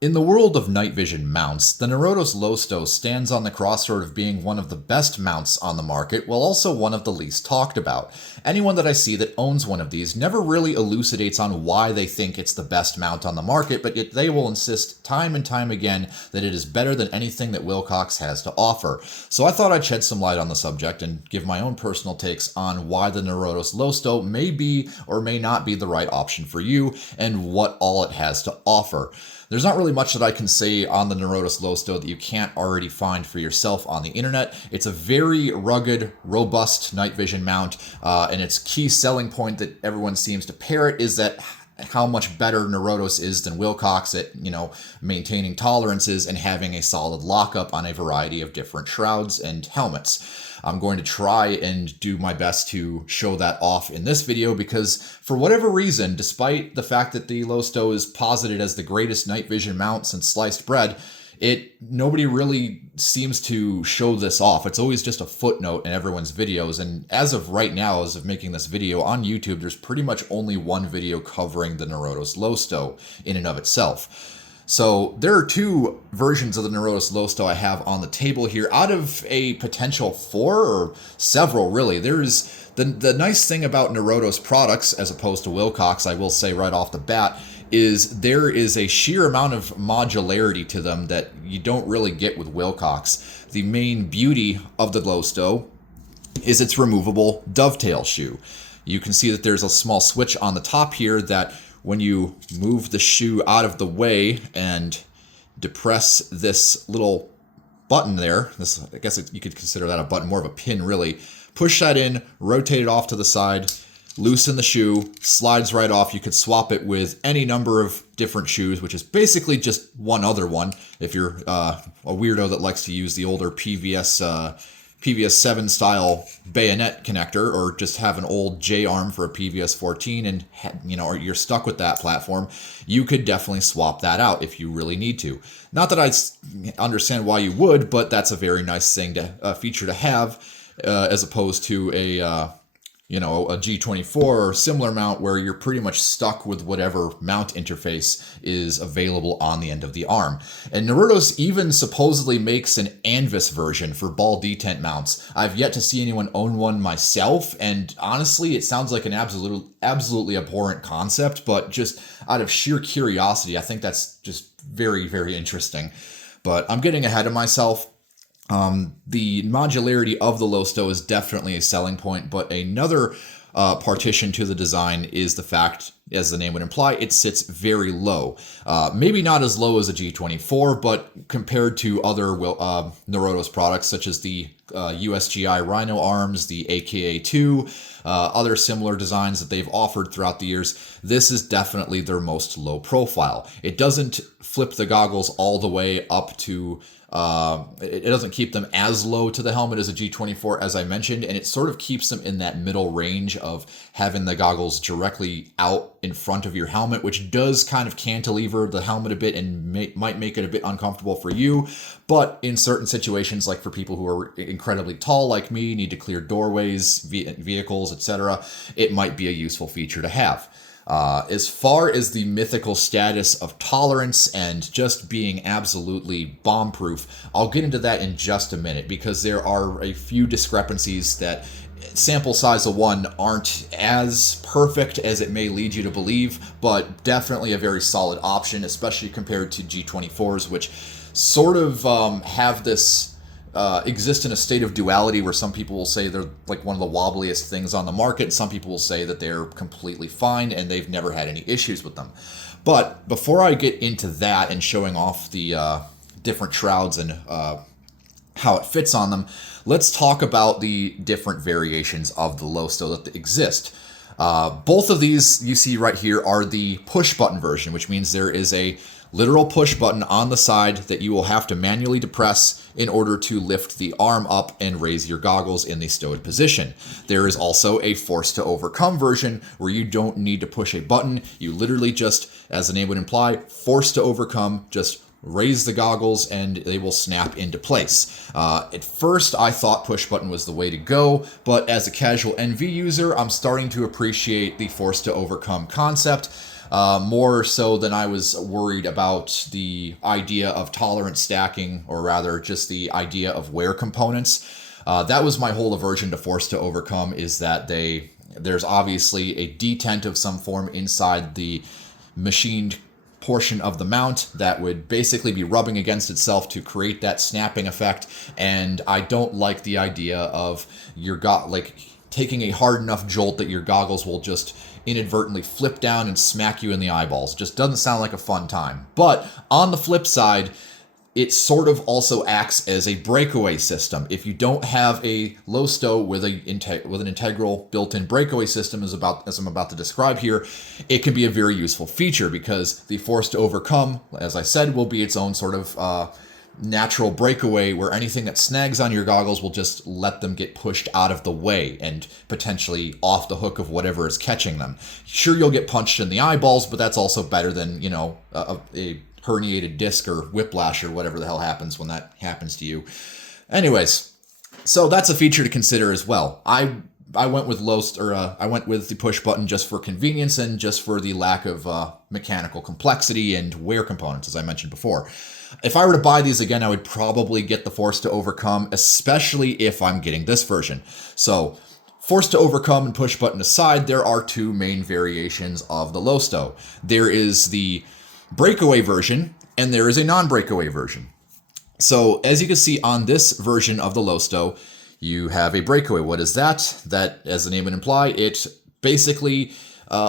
In the world of night vision mounts, the Norotos Lo-Sto stands on the crossroad of being one of the best mounts on the market, while also one of the least talked about. Anyone that I see that owns one of these never really elucidates on why they think it's the best mount on the market, but yet they will insist time and time again that it is better than anything that Wilcox has to offer. So I thought I'd shed some light on the subject and give my own personal takes on why the Norotos Lo-Sto may be or may not be the right option for you and what all it has to offer. There's not really much that I can say on the Norotos Lo-Sto that you can't already find for yourself on the internet. It's a very rugged, robust night vision mount, and its key selling point that everyone seems to parrot is that how much better Norotos is than Wilcox at, maintaining tolerances and having a solid lockup on a variety of different shrouds and helmets. I'm going to try and do my best to show that off in this video because for whatever reason, despite the fact that the Lo-Sto is posited as the greatest night vision mount since sliced bread, nobody really seems to show this off. It's always just a footnote in everyone's videos, and as of right now, as of making this video on YouTube, there's pretty much only one video covering the Norotos Lo-Sto in and of itself. So there are two versions of the Norotos Lo-Sto I have on the table here. Out of a potential 4 or several, really, there's the nice thing about Norotos products, as opposed to Wilcox, I will say right off the bat, is there is a sheer amount of modularity to them that you don't really get with Wilcox. The main beauty of the Lo-Sto is its removable dovetail shoe. You can see that there's a small switch on the top here that when you move the shoe out of the way and depress this little button there, I guess you could consider that a button, more of a pin really, push that in, rotate it off to the side, loosen the shoe, slides right off. You could swap it with any number of different shoes, which is basically just one other one. If you're a weirdo that likes to use the older PVS 7 style bayonet connector, or just have an old J-arm for a PVS 14 and or you're stuck with that platform, you could definitely swap that out if you really need to. Not that I understand why you would, but that's a very nice thing feature to have, as opposed to a G24 or similar mount where you're pretty much stuck with whatever mount interface is available on the end of the arm. And Norotos even supposedly makes an Anvis version for ball detent mounts. I've yet to see anyone own one myself, and honestly, it sounds like an absolutely abhorrent concept, but just out of sheer curiosity, I think that's just very, very interesting. But I'm getting ahead of myself. The modularity of the Lo-Sto is definitely a selling point, but another partition to the design is the fact, as the name would imply, it sits very low. Maybe not as low as a G24, but compared to other Norotos products such as the USGI Rhino arms, the AKA2, other similar designs that they've offered throughout the years, this is definitely their most low profile. It doesn't flip the goggles all the way up to it doesn't keep them as low to the helmet as a G24, as I mentioned, and it sort of keeps them in that middle range of having the goggles directly out in front of your helmet, which does kind of cantilever the helmet a bit and might make it a bit uncomfortable for you. But in certain situations, like for people who are incredibly tall like me, need to clear doorways, vehicles, etc., it might be a useful feature to have. As far as the mythical status of tolerance and just being absolutely bomb-proof, I'll get into that in just a minute because there are a few discrepancies that sample size of 1 aren't as perfect as it may lead you to believe, but definitely a very solid option, especially compared to G24s, which sort of have this exist in a state of duality where some people will say they're like one of the wobbliest things on the market, and some people will say that they're completely fine and they've never had any issues with them. But before I get into that and showing off the different shrouds and how it fits on them, let's talk about the different variations of the Lo-Sto that exist. Both of these you see right here are the push button version, which means there is a literal push button on the side that you will have to manually depress in order to lift the arm up and raise your goggles in the stowed position. There is also a force to overcome version where you don't need to push a button. You literally just, as the name would imply, force to overcome, just raise the goggles and they will snap into place. At first, I thought push button was the way to go, but as a casual NV user, I'm starting to appreciate the force to overcome concept. more so than I was worried about the idea of tolerance stacking, or rather just the idea of wear components. That was my whole aversion to Force to Overcome, is that there's obviously a detent of some form inside the machined portion of the mount that would basically be rubbing against itself to create that snapping effect, and I don't like the idea of taking a hard enough jolt that your goggles will just inadvertently flip down and smack you in the eyeballs. Just doesn't sound like a fun time. But on the flip side, it sort of also acts as a breakaway system. If you don't have a Lo-Sto with an integral built-in breakaway system, as I'm about to describe here, it can be a very useful feature, because the Force to Overcome, as I said, will be its own sort of natural breakaway, where anything that snags on your goggles will just let them get pushed out of the way and potentially off the hook of whatever is catching them. Sure, you'll get punched in the eyeballs, but that's also better than, a herniated disc or whiplash or whatever the hell happens when that happens to you. Anyways, so that's a feature to consider as well. I went with I went with the push button just for convenience and just for the lack of mechanical complexity and wear components, as I mentioned before. If I were to buy these again, I would probably get the Force to Overcome, especially if I'm getting this version. So, Force to Overcome and push button aside, there are two main variations of the Lo-Sto. There is the breakaway version, and there is a non-breakaway version. So as you can see on this version of the Lo-Sto, you have a breakaway. What is that? That, as the name would imply, it basically,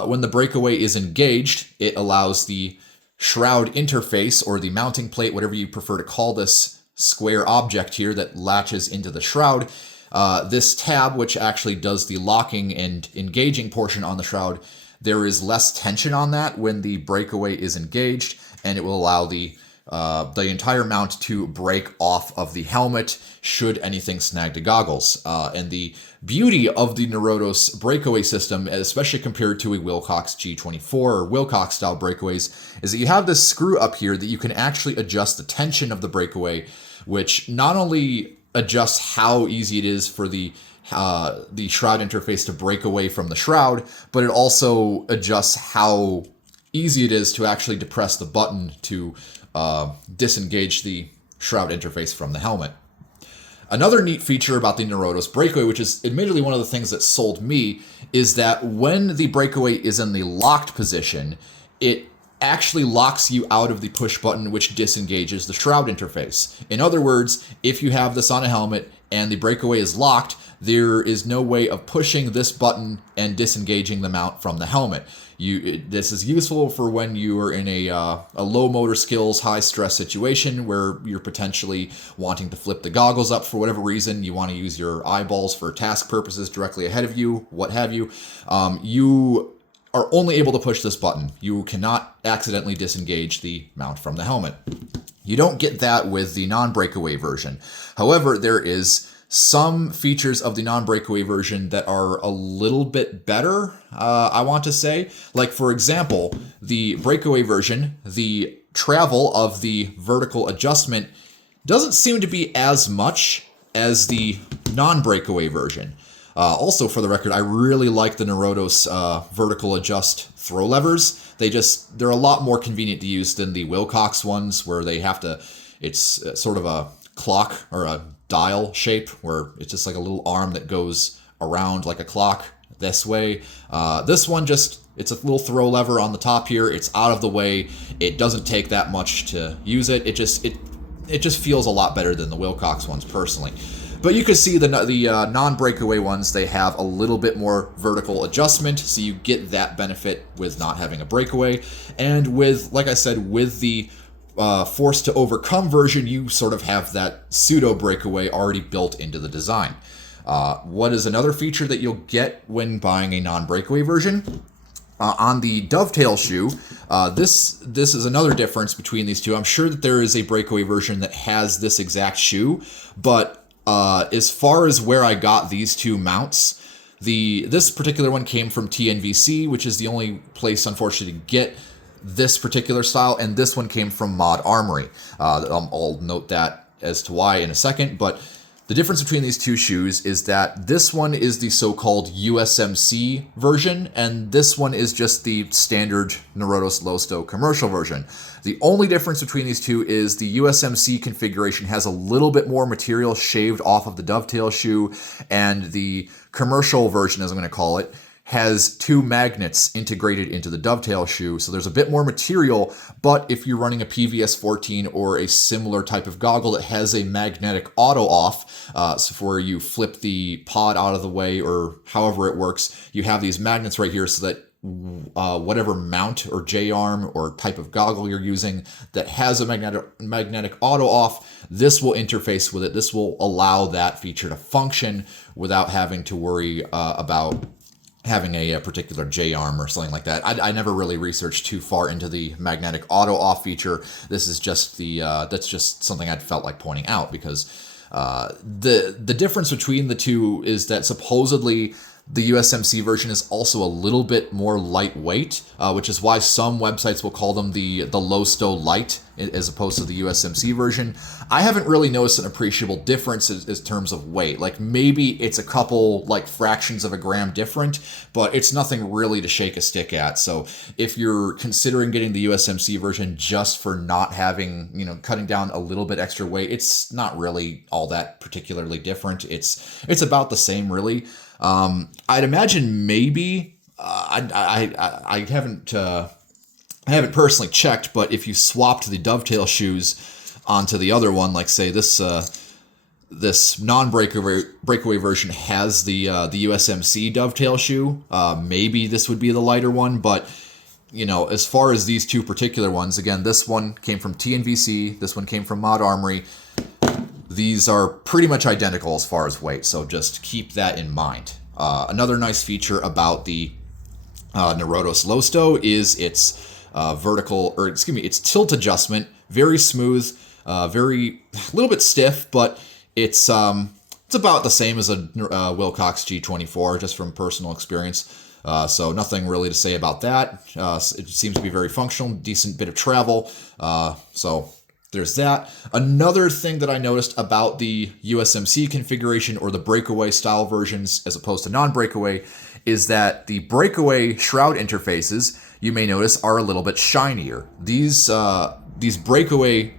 when the breakaway is engaged, it allows the shroud interface, or the mounting plate, whatever you prefer to call this square object here that latches into the shroud, this tab, which actually does the locking and engaging portion on the shroud, there is less tension on that when the breakaway is engaged, and it will allow the entire mount to break off of the helmet should anything snag the goggles. And the beauty of the Norotos breakaway system, especially compared to a Wilcox G24 or Wilcox style breakaways, is that you have this screw up here that you can actually adjust the tension of the breakaway, which not only adjusts how easy it is for the shroud interface to break away from the shroud, but it also adjusts how easy it is to actually depress the button to disengage the shroud interface from the helmet. Another neat feature about the Norotos breakaway, which is admittedly one of the things that sold me, is that when the breakaway is in the locked position, it actually locks you out of the push button, which disengages the shroud interface. In other words, if you have this on a helmet and the breakaway is locked, there is no way of pushing this button and disengaging the mount from the helmet. This is useful for when you are in a low motor skills, high stress situation where you're potentially wanting to flip the goggles up for whatever reason. You want to use your eyeballs for task purposes directly ahead of you, what have you. You are only able to push this button. You cannot accidentally disengage the mount from the helmet. You don't get that with the non-breakaway version. However, there is some features of the non-breakaway version that are a little bit better, I want to say. Like, for example, the breakaway version, the travel of the vertical adjustment doesn't seem to be as much as the non-breakaway version. Also, for the record, I really like the Norotos vertical adjust throw levers. They're a lot more convenient to use than the Wilcox ones, where it's sort of a clock or a dial shape, where it's just like a little arm that goes around like a clock this way. This one it's a little throw lever on the top here. It's out of the way. It doesn't take that much to use it. It just feels a lot better than the Wilcox ones personally. But you can see the non-breakaway ones, they have a little bit more vertical adjustment, so you get that benefit with not having a breakaway. And with, like I said, with the Force to Overcome version, you sort of have that pseudo breakaway already built into the design. What is another feature that you'll get when buying a non-breakaway version? On the dovetail shoe, this is another difference between these two. I'm sure that there is a breakaway version that has this exact shoe, but as far as where I got these two mounts, this particular one came from TNVC, which is the only place, unfortunately, to get this particular style, and this one came from Mod Armory. I'll note that as to why in a second, but The difference between these two shoes is that this one is the so-called USMC version, and this one is just the standard Norotos Lo-Sto commercial version. The only difference between these two is the USMC configuration has a little bit more material shaved off of the dovetail shoe, and the commercial version, as I'm going to call it, has two magnets integrated into the dovetail shoe. So there's a bit more material, but if you're running a PVS 14 or a similar type of goggle that has a magnetic auto off, so where you flip the pod out of the way or however it works, you have these magnets right here so that whatever mount or J-arm or type of goggle you're using that has a magnetic auto off, this will interface with it. This will allow that feature to function without having to worry about having a particular J-arm or something like that. I never really researched too far into the magnetic auto-off feature. This is just that's just something I felt like pointing out, because the difference between the two is that supposedly the USMC version is also a little bit more lightweight, which is why some websites will call them the Lo-Sto Light as opposed to the USMC version. I haven't really noticed an appreciable difference in terms of weight. Like maybe it's a couple like fractions of a gram different, but it's nothing really to shake a stick at. So if you're considering getting the USMC version just for not having, cutting down a little bit extra weight, it's not really all that particularly different. It's about the same, really. I'd imagine maybe I haven't personally checked, but if you swapped the dovetail shoes onto the other one, like say this non-breakaway version has the USMC dovetail shoe, maybe this would be the lighter one. But as far as these two particular ones, again, this one came from TNVC, this one came from Mod Armory. These are pretty much identical as far as weight, so just keep that in mind. Another nice feature about the Norotos Lo-Sto is its its tilt adjustment. Very smooth, a little bit stiff, but it's about the same as a Wilcox G24, just from personal experience. So nothing really to say about that. It seems to be very functional, decent bit of travel. So there's that. Another thing that I noticed about the USMC configuration or the breakaway style versions as opposed to non-breakaway is that the breakaway shroud interfaces, you may notice, are a little bit shinier. These breakaway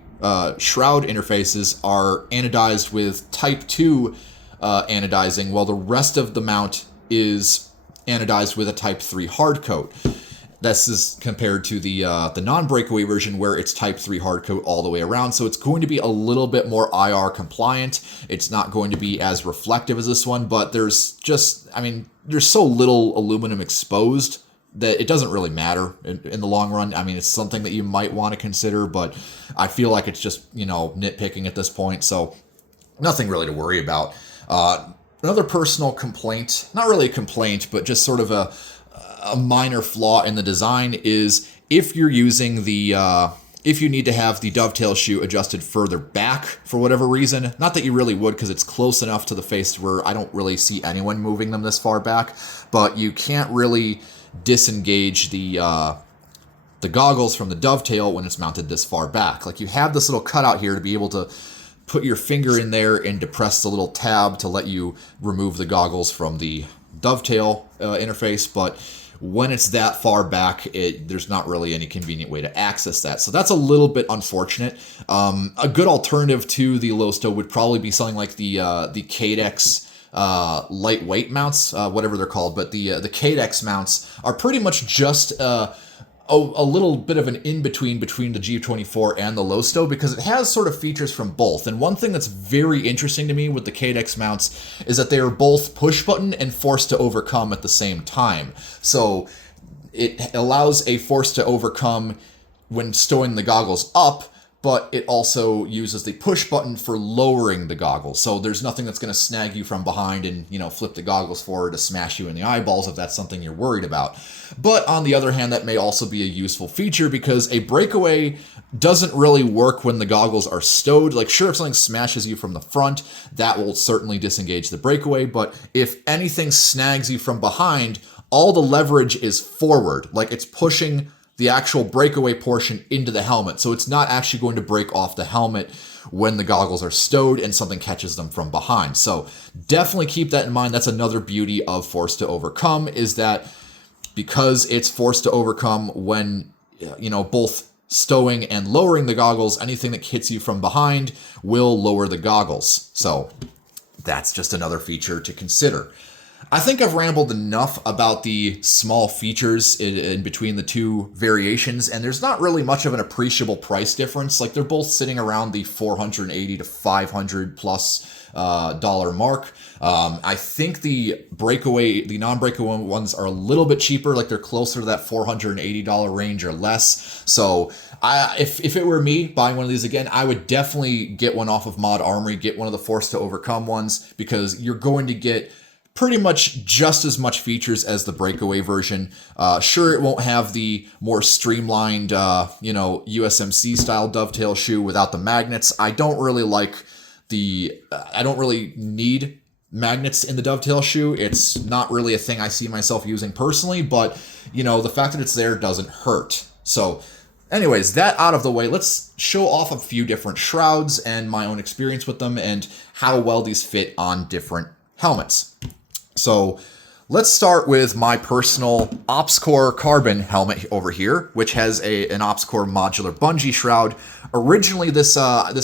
shroud interfaces are anodized with type 2 anodizing, while the rest of the mount is anodized with a type 3 hard coat. This is compared to the non-breakaway version where it's type 3 hard coat all the way around. So it's going to be a little bit more IR compliant. It's not going to be as reflective as this one, but there's so little aluminum exposed that it doesn't really matter in the long run. I mean, it's something that you might want to consider, but I feel like it's just, nitpicking at this point. So nothing really to worry about. Another personal complaint, not really a complaint, but just sort of a minor flaw in the design is if you're using if you need to have the dovetail shoe adjusted further back for whatever reason, not that you really would because it's close enough to the face where I don't really see anyone moving them this far back, but you can't really disengage the goggles from the dovetail when it's mounted this far back. Like you have this little cutout here to be able to put your finger in there and depress the little tab to let you remove the goggles from the dovetail interface, but when it's that far back, there's not really any convenient way to access that. So that's a little bit unfortunate. A good alternative to the Lo-Sto would probably be something like the Cadex lightweight mounts, whatever they're called. But the Cadex mounts are pretty much just a little bit of an in-between between the G24 and the Lo-Sto because it has sort of features from both. And one thing that's very interesting to me with the Cadex mounts is that they are both push button and force to overcome at the same time. So it allows a force to overcome when stowing the goggles up, but it also uses the push button for lowering the goggles. So there's nothing that's going to snag you from behind and, flip the goggles forward to smash you in the eyeballs if that's something you're worried about. But on the other hand, that may also be a useful feature because a breakaway doesn't really work when the goggles are stowed. Like, sure, if something smashes you from the front, that will certainly disengage the breakaway. But if anything snags you from behind, all the leverage is forward. Like, it's pushing the actual breakaway portion into the helmet. So it's not actually going to break off the helmet when the goggles are stowed and something catches them from behind. So definitely keep that in mind. That's another beauty of Force to Overcome, is that because it's Force to Overcome when, both stowing and lowering the goggles, anything that hits you from behind will lower the goggles. So that's just another feature to consider. I think I've rambled enough about the small features in between the two variations, and there's not really much of an appreciable price difference. Like, they're both sitting around the $480 to $500 plus dollar mark. I think the non-breakaway ones are a little bit cheaper, like they're closer to that $480 range or less. So if it were me buying one of these again, I would definitely get one off of Mod Armory, get one of the Force to Overcome ones, because you're going to get pretty much just as much features as the breakaway version. Sure, it won't have the more streamlined, USMC style dovetail shoe without the magnets. I don't really need magnets in the dovetail shoe. It's not really a thing I see myself using personally, but the fact that it's there doesn't hurt. So anyways, that out of the way, let's show off a few different shrouds and my own experience with them and how well these fit on different helmets. So let's start with my personal OpsCore carbon helmet over here, which has an OpsCore modular bungee shroud. Originally, this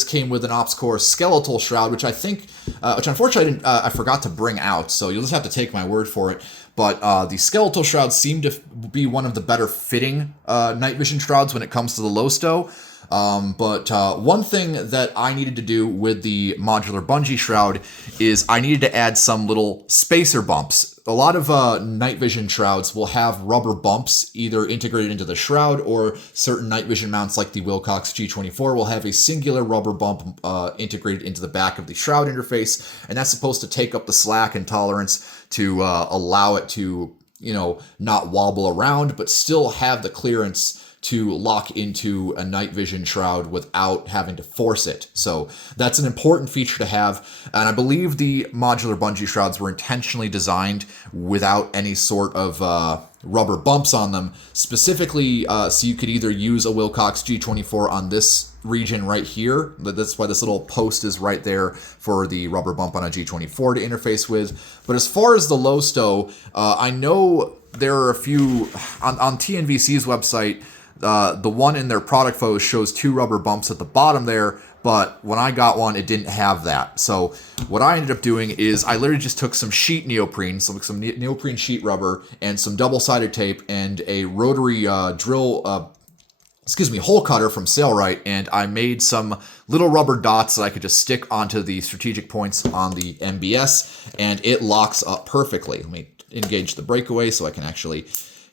came with an OpsCore skeletal shroud, which unfortunately I forgot to bring out, so you'll just have to take my word for it. But the skeletal shrouds seem to be one of the better fitting night vision shrouds when it comes to the Lo-Sto. But one thing that I needed to do with the modular bungee shroud is I needed to add some little spacer bumps. A lot of night vision shrouds will have rubber bumps either integrated into the shroud, or certain night vision mounts like the Wilcox G24 will have a singular rubber bump integrated into the back of the shroud interface, and that's supposed to take up the slack and tolerance to allow it to, not wobble around, but still have the clearance to lock into a night vision shroud without having to force it. So that's an important feature to have. And I believe the modular bungee shrouds were intentionally designed without any sort of rubber bumps on them, specifically so you could either use a Wilcox G24 on this region right here. That's why this little post is right there for the rubber bump on a G24 to interface with. But as far as the Lo-Sto, I know there are a few on TNVC's website. The one in their product photos shows 2 rubber bumps at the bottom there, but when I got one, it didn't have that. So what I ended up doing is I literally just took some sheet neoprene, some neoprene sheet rubber, and some double-sided tape, and a rotary hole cutter from Sailrite, and I made some little rubber dots that I could just stick onto the strategic points on the MBS, and it locks up perfectly. Let me engage the breakaway so I can actually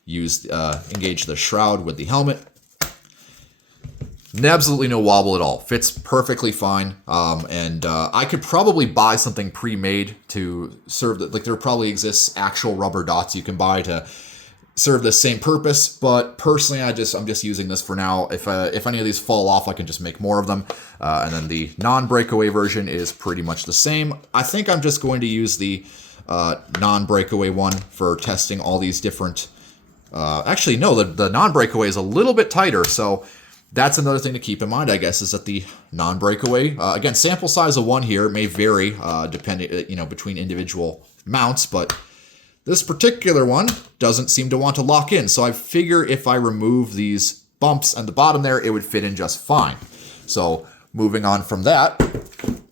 engage the shroud with the helmet. Absolutely no wobble at all. Fits perfectly fine. And I could probably buy something pre-made to serve there probably exists actual rubber dots you can buy to serve the same purpose. But personally, I'm just using this for now. If any of these fall off, I can just make more of them. And then the non-breakaway version is pretty much the same. I think I'm just going to use the non-breakaway one for testing all these different. Actually, no, the non-breakaway is a little bit tighter, so that's another thing to keep in mind, I guess, is that the non-breakaway, again, sample size of 1 here may vary depending, between individual mounts, but this particular one doesn't seem to want to lock in, so I figure if I remove these bumps on the bottom there, it would fit in just fine. So moving on from that,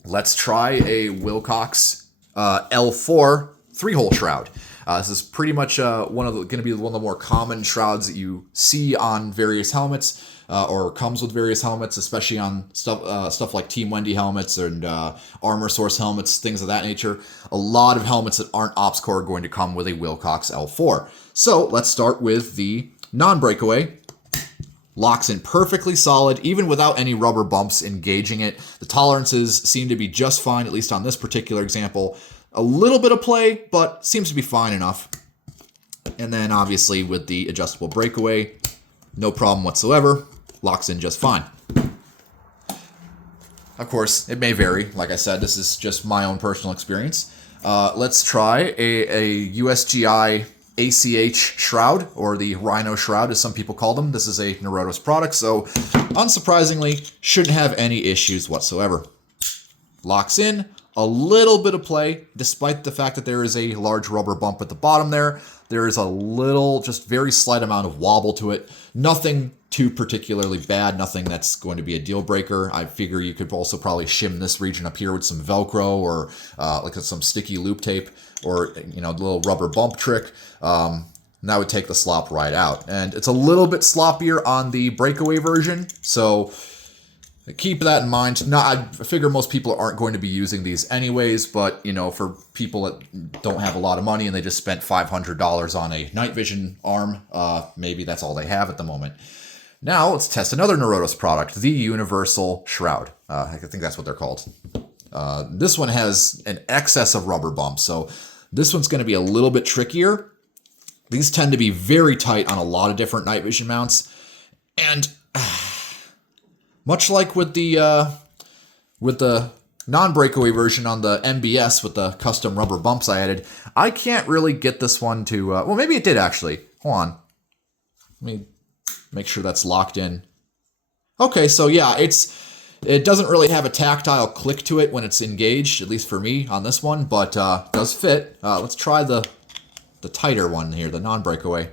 let's try a Wilcox L4 3-hole shroud. This is pretty much going to be one of the more common shrouds that you see on various helmets, or comes with various helmets, especially on stuff like Team Wendy helmets and Armor Source helmets, things of that nature. A lot of helmets that aren't OpsCore are going to come with a Wilcox L4. So let's start with the non-breakaway. Locks in perfectly solid, even without any rubber bumps engaging it. The tolerances seem to be just fine, at least on this particular example. A little bit of play, but seems to be fine enough. And then obviously with the adjustable breakaway, no problem whatsoever. Locks in just fine. Of course, it may vary. Like I said, this is just my own personal experience. Let's try a USGI ACH shroud, or the Rhino shroud as some people call them. This is a Norotos product, so unsurprisingly, shouldn't have any issues whatsoever. Locks in, a little bit of play, despite the fact that there is a large rubber bump at the bottom there. There is a little, just very slight amount of wobble to it. Nothing too particularly bad, nothing that's going to be a deal breaker. I figure you could also probably shim this region up here with some Velcro or like some sticky loop tape, or a little rubber bump trick. And that would take the slop right out. And it's a little bit sloppier on the breakaway version, so keep that in mind. Now, I figure most people aren't going to be using these anyways, but, for people that don't have a lot of money and they just spent $500 on a night vision arm, maybe that's all they have at the moment. Now, let's test another Norotos product, the Universal Shroud. I think that's what they're called. This one has an excess of rubber bumps, so this one's going to be a little bit trickier. These tend to be very tight on a lot of different night vision mounts, and much like with the non-breakaway version on the MBS with the custom rubber bumps I added, I can't really get this one to... well, maybe it did actually. Hold on. Let me make sure that's locked in. Okay, so yeah, it doesn't really have a tactile click to it when it's engaged, at least for me on this one, but does fit. Let's try the tighter one here, the non-breakaway.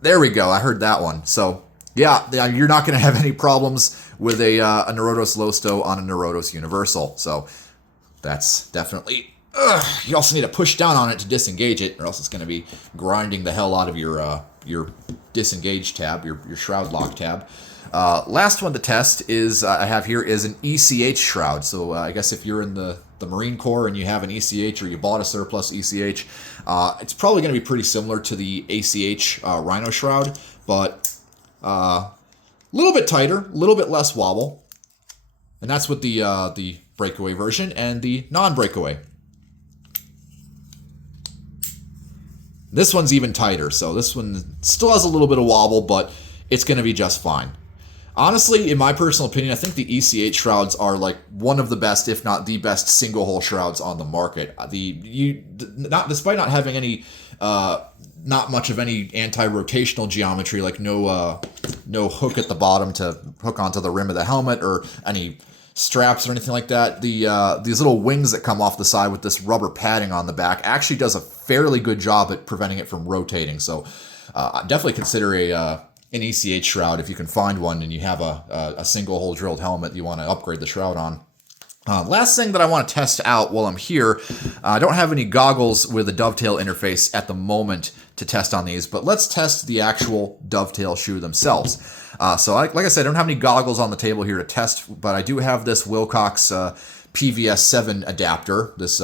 There we go. I heard that one. So, yeah, you're not going to have any problems with a Norotos Lo-Sto on a Norotos Universal. So, that's definitely... you also need to push down on it to disengage it, or else it's going to be grinding the hell out of your disengage tab, your shroud lock tab. Last one to test is I have here is an ECH shroud. So I guess if you're in the Marine Corps and you have an ECH, or you bought a surplus ECH, it's probably going to be pretty similar to the ACH Rhino shroud, but a little bit tighter, a little bit less wobble, and that's with the breakaway version and the non-breakaway. This one's even tighter, so this one still has a little bit of wobble, but it's going to be just fine. Honestly, in my personal opinion, I think the ECH shrouds are like one of the best, if not the best, single-hole shrouds on the market. Despite not having any, not much of any anti-rotational geometry, like no hook at the bottom to hook onto the rim of the helmet, or any straps or anything like that. These little wings that come off the side with this rubber padding on the back actually does a fairly good job at preventing it from rotating. So definitely consider an ECH shroud if you can find one and you have a single hole drilled helmet you want to upgrade the shroud on. Last thing that I want to test out while I'm here, I don't have any goggles with a dovetail interface at the moment to test on these, but let's test the actual dovetail shoe themselves. So like I said, I don't have any goggles on the table here to test, but I do have this Wilcox PVS7 adapter, this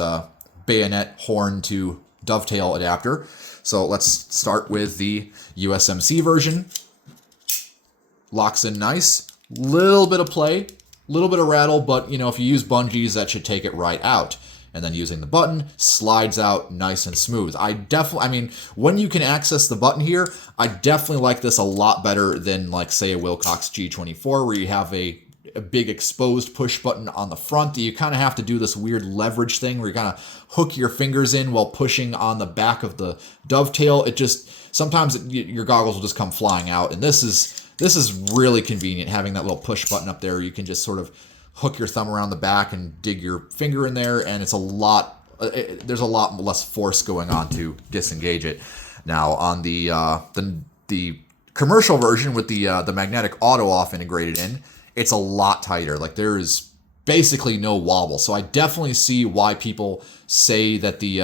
bayonet horn to dovetail adapter. So let's start with the USMC version. Locks in nice, little bit of play, little bit of rattle, but if you use bungees, that should take it right out. And then using the button, slides out nice and smooth. When you can access the button here, I definitely like this a lot better than, like, say, a Wilcox G24, where you have a big exposed push button on the front. You kind of have to do this weird leverage thing where you kind of hook your fingers in while pushing on the back of the dovetail. Sometimes your goggles will just come flying out, and this is really convenient, having that little push button up there. You can just sort of hook your thumb around the back and dig your finger in there, and there's a lot less force going on to disengage it. Now on the commercial version with the magnetic auto off integrated in, it's a lot tighter. Like, there is basically no wobble. So I definitely see why people say that the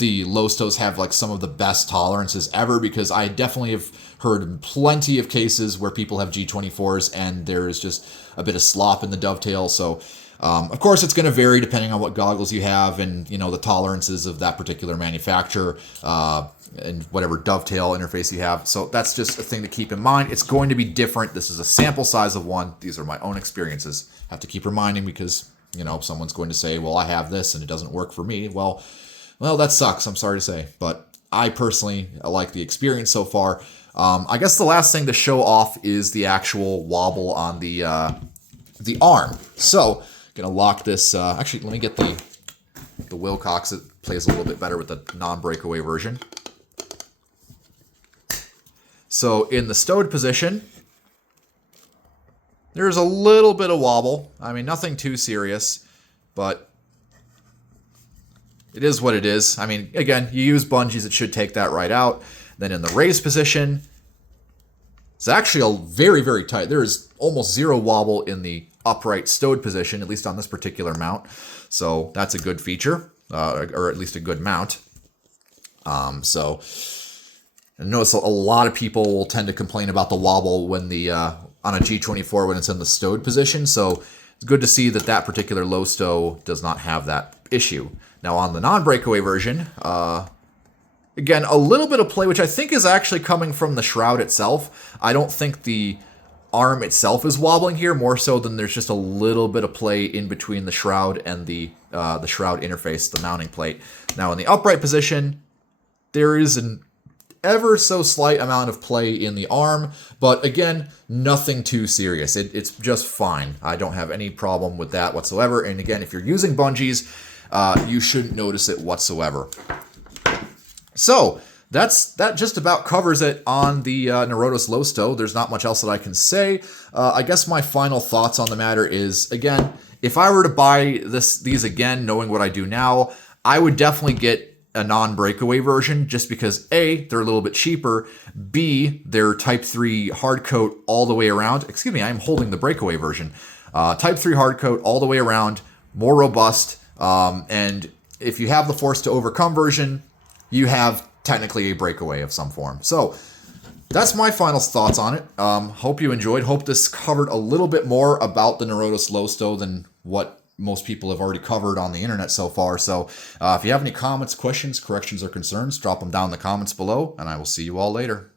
Lo-Stos have like some of the best tolerances ever, because I definitely have heard plenty of cases where people have G24s and there is just a bit of slop in the dovetail. So of course it's going to vary depending on what goggles you have and the tolerances of that particular manufacturer and whatever dovetail interface you have. So that's just a thing to keep in mind. It's going to be different. This is a sample size of one. These are my own experiences. I have to keep reminding, because someone's going to say, well, I have this and it doesn't work for me. Well, that sucks. I'm sorry to say, but I personally like the experience so far. I guess the last thing to show off is the actual wobble on the arm. So, gonna lock this. Actually, let me get the Wilcox plays a little bit better with the non-breakaway version. So in the stowed position, there's a little bit of wobble. I mean, nothing too serious, but it is what it is. I mean, again, you use bungees, it should take that right out. Then in the raised position, it's actually a very, very tight. There is almost zero wobble in the upright stowed position, at least on this particular mount. So that's a good feature, or at least a good mount. So I notice a lot of people will tend to complain about the wobble when the on a G24 when it's in the stowed position. So it's good to see that that particular Lo-Sto does not have that issue. Now on the non-breakaway version, again, a little bit of play, which I think is actually coming from the shroud itself. I don't think the arm itself is wobbling here, more so than there's just a little bit of play in between the shroud and the shroud interface, the mounting plate. Now in the upright position, there is an ever so slight amount of play in the arm, but again, nothing too serious. It's just fine. I don't have any problem with that whatsoever. And again, if you're using bungees, you shouldn't notice it whatsoever. So that just about covers it on the Norotos Lo-Sto. There's not much else that I can say. I guess my final thoughts on the matter is, again, if I were to buy these again, knowing what I do now, I would definitely get a non-breakaway version just because A, they're a little bit cheaper, B, they're Type 3 hard coat all the way around. Excuse me, I'm holding the breakaway version. Type 3 hard coat all the way around, more robust, and if you have the Force to Overcome version, you have technically a breakaway of some form. So that's my final thoughts on it. Hope you enjoyed. Hope this covered a little bit more about the Norotos Lo-Sto than what most people have already covered on the internet so far. So if you have any comments, questions, corrections, or concerns, drop them down in the comments below, and I will see you all later.